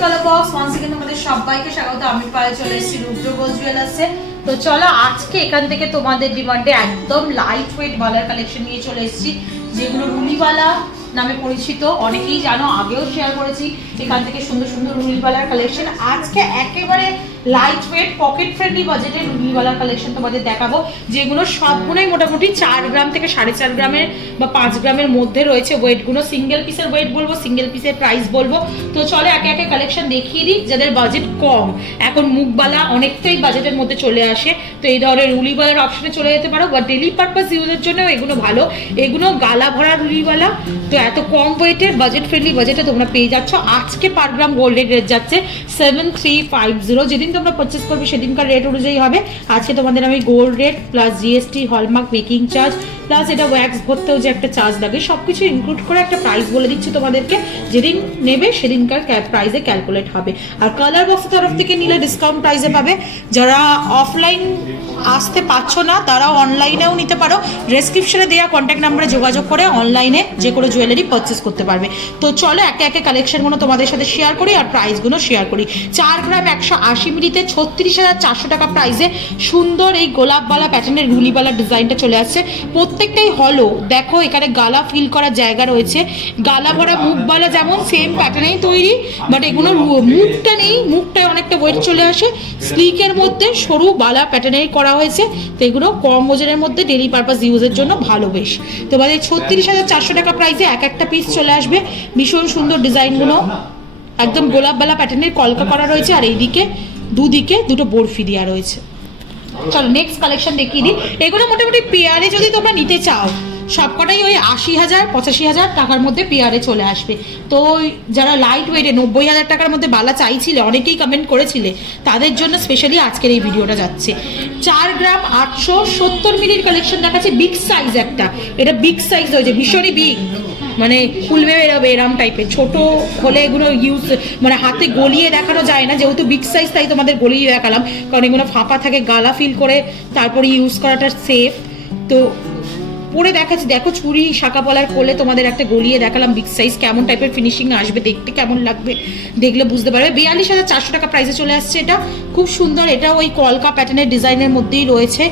Colour box once again তোমাদের সবাইকে স্বাগত। আমি পায়ে চলে এসেছি রুদ্র গোল্ড জুয়েলার্সে। তো চলো আজকে এখান থেকে তোমাদের ডিমান্ডে একদম লাইট ওয়েট বালার কালেকশন নিয়ে চলে এসেছি, যেগুলো রুলিবালা নামে পরিচিত। অনেকেই জানো, আগেও শেয়ার করেছি এখান থেকে সুন্দর সুন্দর রুলিবালার কালেকশন। আজকে একেবারে লাইট ওয়েট পকেট ফ্রেন্ডলি বাজেটের রুলিবালার কালেকশন তোমাদের দেখাবো, যেগুলো সবগুলোই মোটামুটি 4 গ্রাম থেকে 4.5 গ্রামের বা 5 গ্রামের মধ্যে রয়েছে ওয়েটগুলো। সিঙ্গেল পিসের ওয়েট বলবো, সিঙ্গেল পিসের প্রাইস বলবো। তো চলো একে একে কালেকশন দেখিয়ে দিই। যাদের বাজেট কম, এখন মুখবালা অনেকটাই বাজেটের মধ্যে চলে আসে, তো এই ধরনের রুলিবালার অপশনে চলে যেতে পারো। বা ডেলি পারপাস ইউজের জন্য এগুলো ভালো। এগুলো গালা ভরা রুলিবালা, তো এত কম ওয়েটের বাজেট ফ্রেন্ডলি বাজেটে তোমরা পেয়ে যাচ্ছ। আজকে পার গ্রাম গোল্ডের রেট যাচ্ছে 7350। যেদিন তোমরা পারচেস করবে সেদিনকার রেট অনুযায়ী হবে। আজকে তোমাদের আমি gold rate plus GST, hallmark, making charge plus এটা ওয়্যাক্স ভরতেও যে একটা চার্জ লাগে, সবকিছু ইনক্লুড করে একটা প্রাইস বলে দিচ্ছি তোমাদেরকে। যেদিন নেবে সেদিনকার প্রাইসে ক্যালকুলেট হবে। আর কালার বক্সের তরফ থেকে নিলে ডিসকাউন্ট প্রাইসে পাবে। যারা অফলাইন আসতে পারছো না তারা অনলাইনেও নিতে পারো। ডেসক্রিপশনে দেওয়া কন্ট্যাক্ট নাম্বারে যোগাযোগ করে অনলাইনে যে কোনো জুয়েলারি পারচেস করতে পারবে। তো চলো একে একে কালেকশনগুলো তোমাদের সাথে শেয়ার করি আর প্রাইসগুলো শেয়ার করি। 4 গ্রাম 180 মিলিতে 36,400 টাকা প্রাইসে সুন্দর এই গোলাপবালা প্যাটার্নের রুলিবালা ডিজাইনটা চলে আসছে। প্রত্যেকটাই হলো, দেখো এখানে গালা ফিল করার জায়গা রয়েছে। গালা ভরা মুখবালা যেমন সেম প্যাটার্নেই তৈরি, বাট এগুলোর মুখটা নেই, মুখটা অনেকটা ওয়েট চলে আসে। স্লিকের মধ্যে সরু বালা প্যাটার্নেই করা হয়েছে। তো এগুলো কম ওজনের মধ্যে ডেলি পারপাস ইউজের জন্য ভালো বেশ। তোমাদের 36,400 টাকা প্রাইসে এক একটা পিস চলে আসবে। ভীষণ সুন্দর ডিজাইনগুলো, একদম গোলাপবালা প্যাটার্নের কলকা করা রয়েছে। আর এইদিকে দুদিকে দুটো বরফি দেওয়া রয়েছে। চলো নেক্সট কালেকশন দেখিয়ে দিই। এগুলো মোটামুটি পেয়ারে যদি তোমরা নিতে চাও সবকটাই ওই 80,000 85,000 টাকার মধ্যে পেয়ারে চলে আসবে। তো যারা লাইট ওয়েটে 90,000 টাকার মধ্যে বালা চাইছিলে, অনেকেই কমেন্ট করেছিলে, তাদের জন্য স্পেশালি আজকের এই ভিডিওটা যাচ্ছে। 4 গ্রাম 870 মিলির কালেকশন দেখাচ্ছে। বিগ সাইজ একটা, এটা বিগ সাইজ হয়েছে, ভীষণই বিগ, মানে খুলবে বেরোবে এরম টাইপের। ছোট হলে এগুলো ইউজ মানে হাতে গলিয়ে দেখানো যায় না, যেহেতু বিগ সাইজ তাই তোমাদের গলিয়ে দেখালাম, কারণ এগুলো ফাঁপা থাকে, গালা ফিল করে তারপরে ইউজ করাটা সেফ। তো পরে দেখাচ্ছি, দেখো চুড়ি শাঁকা পলার কোলে তোমাদের একটা গলিয়ে দেখালাম বিগ সাইজ। কেমন টাইপের ফিনিশিং আসবে, দেখতে কেমন লাগবে দেখলে বুঝতে পারবে। 42,400 টাকা প্রাইসে চলে আসছে। এটা খুব সুন্দর, এটা ওই কলকা প্যাটার্নের ডিজাইনের মধ্যেই রয়েছে।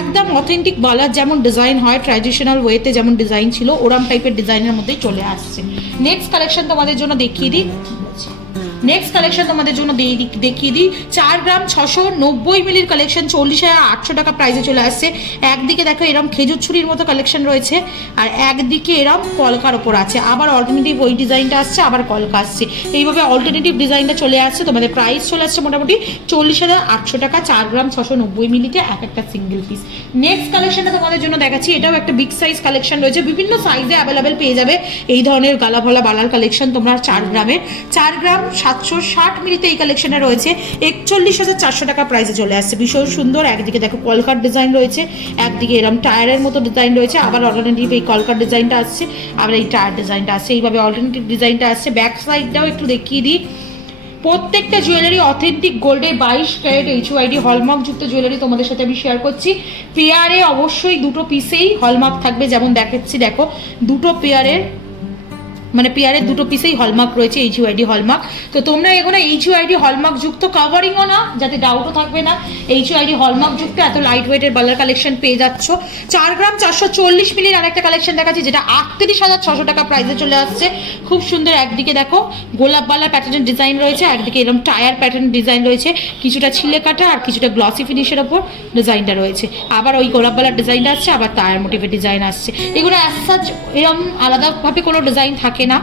একদম অথেন্টিক বালার যেমন ডিজাইন হয়, ট্র্যাডিশনাল ওয়েতে যেমন ডিজাইন ছিল ওরম টাইপের ডিজাইনের মধ্যেই চলে আসছে। নেক্সট কালেকশন তোমাদের জন্য দেখিয়ে দিই। দেখিয়ে দিই 4 গ্রাম 690 মিলির কালেকশন 40,800 টাকা প্রাইসে চলে আসছে। একদিকে দেখো এরম খেজুর ছুরির মতো কালেকশন রয়েছে, আর একদিকে এরম কলকার ওপর আছে। আবার অল্টারনেটিভ ওই ডিজাইনটা আসছে, আবার কলকা আসছে। এইভাবে অল্টারনেটিভ ডিজাইনটা চলে আসছে। তোমাদের প্রাইস চলে আসছে মোটামুটি 40,800 টাকা 4 গ্রাম 690 মিলিতে এক একটা সিঙ্গেল পিস। নেক্সট কালেকশনটা তোমাদের জন্য দেখাচ্ছি। এটাও একটা বিগ সাইজ কালেকশন রয়েছে, বিভিন্ন সাইজে অ্যাভেলেবেল পেয়ে যাবে এই ধরনের গালা ভলা বালার কালেকশন তোমরা। 4 গ্রামের 4 গ্রাম 760 মিলিতে এই কালেকশনে রয়েছে 41,400 টাকা প্রাইসে চলে আসছে। ভীষণ সুন্দর, একদিকে দেখো কলকার ডিজাইন রয়েছে, একদিকে এরকম টায়ারের মতো ডিজাইন রয়েছে, আবার অল্টারনেটিভ এই কলকার ডিজাইনটা আসছে, আবার এই টায়ার ডিজাইনটা আসছে। এইভাবে অল্টারনেটিভ ডিজাইনটা আসছে। ব্যাক সাইডটাও একটু দেখিয়ে দিই। প্রত্যেকটা জুয়েলারি অথেন্টিক গোল্ডের 22 ক্যারেট HUID হলমার্ক যুক্ত জুয়েলারি তোমাদের সাথে আমি শেয়ার করছি। পেয়ারে অবশ্যই দুটো পিসেই হলমার্ক থাকবে, যেমন দেখাচ্ছি দেখো দুটো পেয়ারের মানে পেয়ারের দুটো পিসেই হলমার্ক রয়েছে, HUID হলমার্ক। তো তোমরা এগুলো HUID হলমার্ক যুক্ত, কাভারিংও না, যাতে ডাউটও থাকবে না, HUID হলমার্ক যুক্ত এত লাইট ওয়েটের বালার কালেকশন পেয়ে যাচ্ছ। 4 গ্রাম 440 মিলির আর একটা কালেকশন দেখাচ্ছি, যেটা 38,600 টাকা প্রাইসে চলে আসছে। খুব সুন্দর, একদিকে দেখো গোলাপ বালার প্যাটার্নের ডিজাইন রয়েছে, একদিকে এরকম টায়ার প্যাটার্ন ডিজাইন রয়েছে, কিছুটা ছিলে কাটা আর কিছুটা গ্লসি ফিনিশের ওপর ডিজাইনটা রয়েছে। আবার ওই গোলাপ বালার ডিজাইনটা আসছে, আবার টায়ার মোটিভের ডিজাইন আসছে। এগুলো অ্যাজ সাচ এরকম আলাদাভাবে কোনো ডিজাইন থাকে না,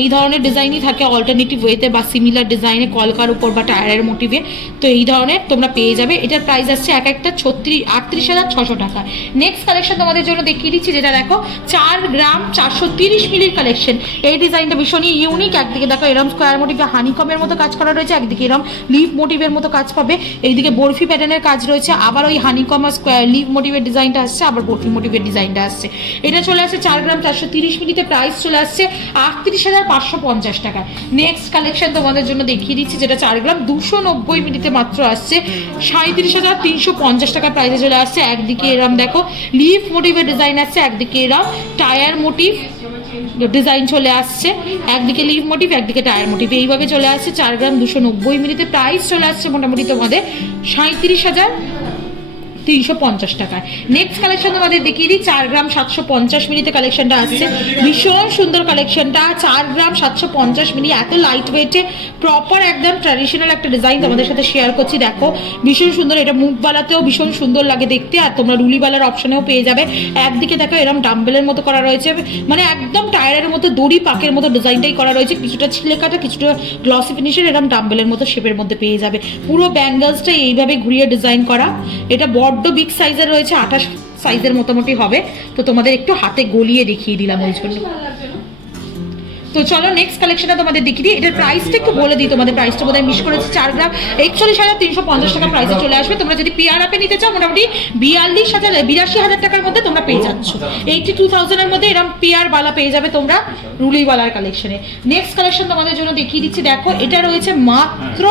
এই ধরনের ডিজাইনই থাকে অল্টারনেটিভ ওয়েতে বা সিমিলার ডিজাইনে কলকার উপর বা টায়ারের মোটিভে। তো এই ধরনের তোমরা পেয়ে যাবে। এটার প্রাইস আসছে এক একটা 38,600 টাকা। নেক্সট কালেকশন তোমাদের জন্য দেখিয়ে দিচ্ছি, যেটা দেখো 4 গ্রাম 430 মিলির কালেকশন। এই ডিজাইনটা ভীষণই ইউনিক। একদিকে দেখো এরম স্কোয়ার মোটিভে হানিকমের মতো কাজ করা রয়েছে, একদিকে এরম লিভ মোটিভের মতো কাজ পাবে, এইদিকে বরফি প্যাটার্নের কাজ রয়েছে, আবার ওই হানিকম আর স্কোয়ার লিভ মোটিভের ডিজাইনটা আসছে, আবার বরফি মোটিভের ডিজাইনটা আসছে। এটা চলে আসছে 4 গ্রাম 430 মিলিতে। প্রাইস চলে আসছে 38,550 টাকা। নেক্সট কালেকশন তোমাদের জন্য দেখিয়ে দিচ্ছি, যেটা 4 গ্রাম 290 মিলিতে মাত্র আসছে 37,350 টাকা প্রাইসে চলে আসছে। একদিকে এরম দেখো লিভ মোটিভের ডিজাইন আসছে, একদিকে এরম টায়ার মোটিভ ডিজাইন চলে আসছে, একদিকে লিভ মোটিভ একদিকে টায়ার মোটিভ, এইভাবে চলে আসছে। 4 গ্রাম 290 মিলিতে প্রাইস চলে আসছে মোটামুটি তোমাদের 37,350 টাকায়। নেক্সট কালেকশন তোমাদের দেখিয়ে দিই, 4 গ্রাম 750 মিলিতে কালেকশনটা আসছে, ভীষণ সুন্দর কালেকশনটা। 4 গ্রাম 750 মিলি, এত লাইট ওয়েটে প্রপার একদম ট্র্যাডিশনাল একটা ডিজাইন তোমাদের সাথে শেয়ার করছি। দেখো ভীষণ সুন্দর, এটা মুখবালাতেও ভীষণ সুন্দর লাগে দেখতে, আর তোমরা রুলিবালার অপশনেও পেয়ে যাবে। একদিকে দেখো এরকম ডাম্বেলের মতো করা রয়েছে, মানে একদম টায়ারের মতো দড়ি পাকের মতো ডিজাইনটাই করা রয়েছে, কিছুটা ছিলে কাটা কিছুটা গ্লসি ফিনিশের, এরকম ডাম্বেলের মতো শেপের মধ্যে পেয়ে যাবে। পুরো ব্যাঙ্গলসটা এইভাবে ঘুরিয়ে ডিজাইন করা, এটা বড্ড বিগ সাইজের রয়েছে, 28 সাইজের মোটামুটি হবে। তো তোমাদের একটু হাতে গলিয়ে দেখিয়ে দিলাম ওই জন্য। তো চলো নেক্সট কালেকশনটা তোমাদের দেখিয়ে দিই। এটার প্রাইসটা একটু বলে দিই, তোমাদের প্রাইসটা বোধহয় মিস করেছি। 4 গ্রাম 41,350 টাকা প্রাইসে চলে আসবে। তোমরা যদি পিআর আপে নিতে চাও মোটামুটি 82,000 টাকার মধ্যে তোমরা পেয়ে যাচ্ছ। 82,000 এর মধ্যে এরকম পিআর বালা পেয়ে যাবে তোমরা রুলিওয়ালার কালেকশনে। নেক্সট কালেকশন তোমাদের জন্য দেখিয়ে দিচ্ছি। দেখো এটা রয়েছে মাত্র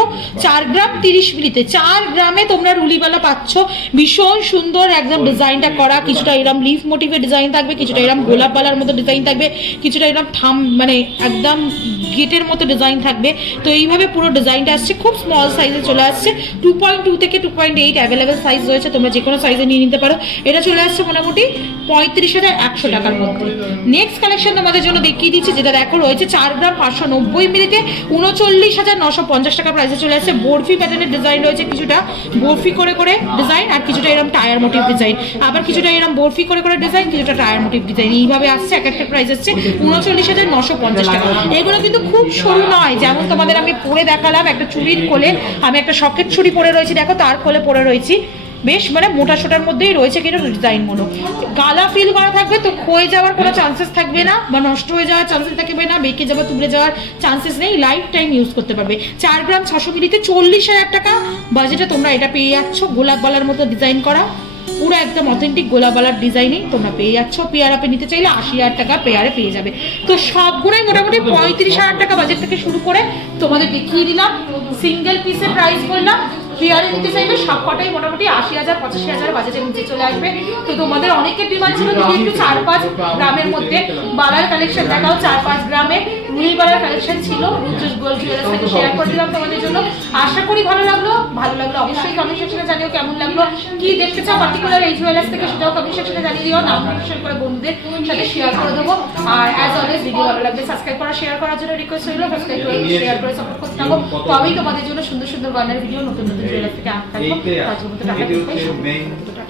4 গ্রাম 30 মিলিতে। 4 গ্রামে তোমরা রুলিওয়ালা পাচ্ছ, ভীষণ সুন্দর একদম ডিজাইনটা করা, কিছুটা এরকম লিফ মোটিভের ডিজাইন থাকবে, কিছুটা এরকম গোলাপ বালার মতো ডিজাইন থাকবে, কিছুটা এরকম থাম মানে একদম গেটের মতো ডিজাইন থাকবে। তো এইভাবে পুরো ডিজাইনটা আসছে, খুব স্মল সাইজে চলে আসছে। 2.2 থেকে 2.8 অ্যাভেলেবেল সাইজ রয়েছে, তোমরা যে কোনো সাইজে নিয়ে নিতে পারো। এটা চলে আসছে মোটামুটি 35,100 টাকার মধ্যে। নেক্সট কালেকশন তোমাদের জন্য দেখিয়ে দিচ্ছি, যেটা দেখো রয়েছে 4 গ্রাম 590 মিলিতে 39,950 টাকা প্রাইসে চলে আসছে। বরফি প্যাটার্নের ডিজাইন রয়েছে, কিছুটা বরফি করে করে ডিজাইন, আর কিছুটা এরকম টায়ার মোটিভ ডিজাইন, আবার কিছুটা এরকম বরফি করে করে ডিজাইন, কিছুটা টায়ার মোটিভ ডিজাইন, এইভাবে আসছে। এক একটা প্রাইস আসছে 39,950 টাকা। এগুলো কিন্তু খুব সরু নয়, যেমন তোমাদের আমি পরে দেখালাম একটা চুড়ির কোলে, আমি একটা সকেট চুড়ি পরে রয়েছি, দেখো তার কোলে পরে রয়েছি, বেশ মানে মোটা সোটার মধ্যেই রয়েছে, কিন্তু ডিজাইন মনো গালা ফিল করা থাকবে, তো ক্ষয়ে যাওয়ার কোনো চান্সেস থাকবে না, বা নষ্ট হয়ে যাওয়ার চান্সেস থাকবে না, বেঁকে যাওয়া তুলে যাওয়ার চান্সেস নেই, লাইফ টাইম ইউজ করতে পারবে। 4 গ্রাম 600 মিলিতে 40,000 টাকা বাজেটে তোমরা এটা পেয়ে যাচ্ছ। গোলাপ বালার মতো ডিজাইন করা, পুরো একদম অথেন্টিক গোলাবালার ডিজাইনেই তোমরা পেয়ে যাচ্ছ। পেয়ার আপে নিতে চাইলে 80,000 টাকা পেয়ারে পেয়ে যাবে। তো সবগুলোই মোটামুটি 35,000 টাকা বাজেট থেকে শুরু করে তোমাদের দেখিয়ে দিলাম। সিঙ্গেল পিসের প্রাইস বললাম, পেয়ারে নিতে চাইবে সবকটাই মোটামুটি 80,000 85,000 বাজেটের নিচে চলে আসবে। তো তোমাদের অনেকের ডিমান্ড ছিল যদি একটু 4-5 গ্রামের মধ্যে বালার কালেকশন দেখাও, 4-5 গ্রামে রুই বালার কালেকশন ছিল, রুচুস গোল্ড জুয়েলার্স থেকে শেয়ার করে দিলাম তোমাদের জন্য। আশা করি ভালো লাগলো অবশ্যই কমেন্ট সেকশনে জানিও কেমন লাগলো, কি দেখতে চাও পার্টিকুলার এই জুয়েলার্স থেকে সেটাও কমেন্ট সেকশনে জানিয়ে দিও, নাম মেনশন করে বন্ধুদের সাথে শেয়ার করে দেবো। আর অ্যাজ অলওয়েজ ভিডিও ভালো লাগবে সাবস্ক্রাইব করা শেয়ার করার জন্য রিকোয়েস্ট রইল, সাবস্ক্রাইব করে শেয়ার করে সাপোর্ট করতে থাকো। তো আমি তোমাদের জন্য সুন্দর সুন্দর গানের ভিডিও নতুন নতুন জুয়েলার্স থেকে আনতে থাকবো।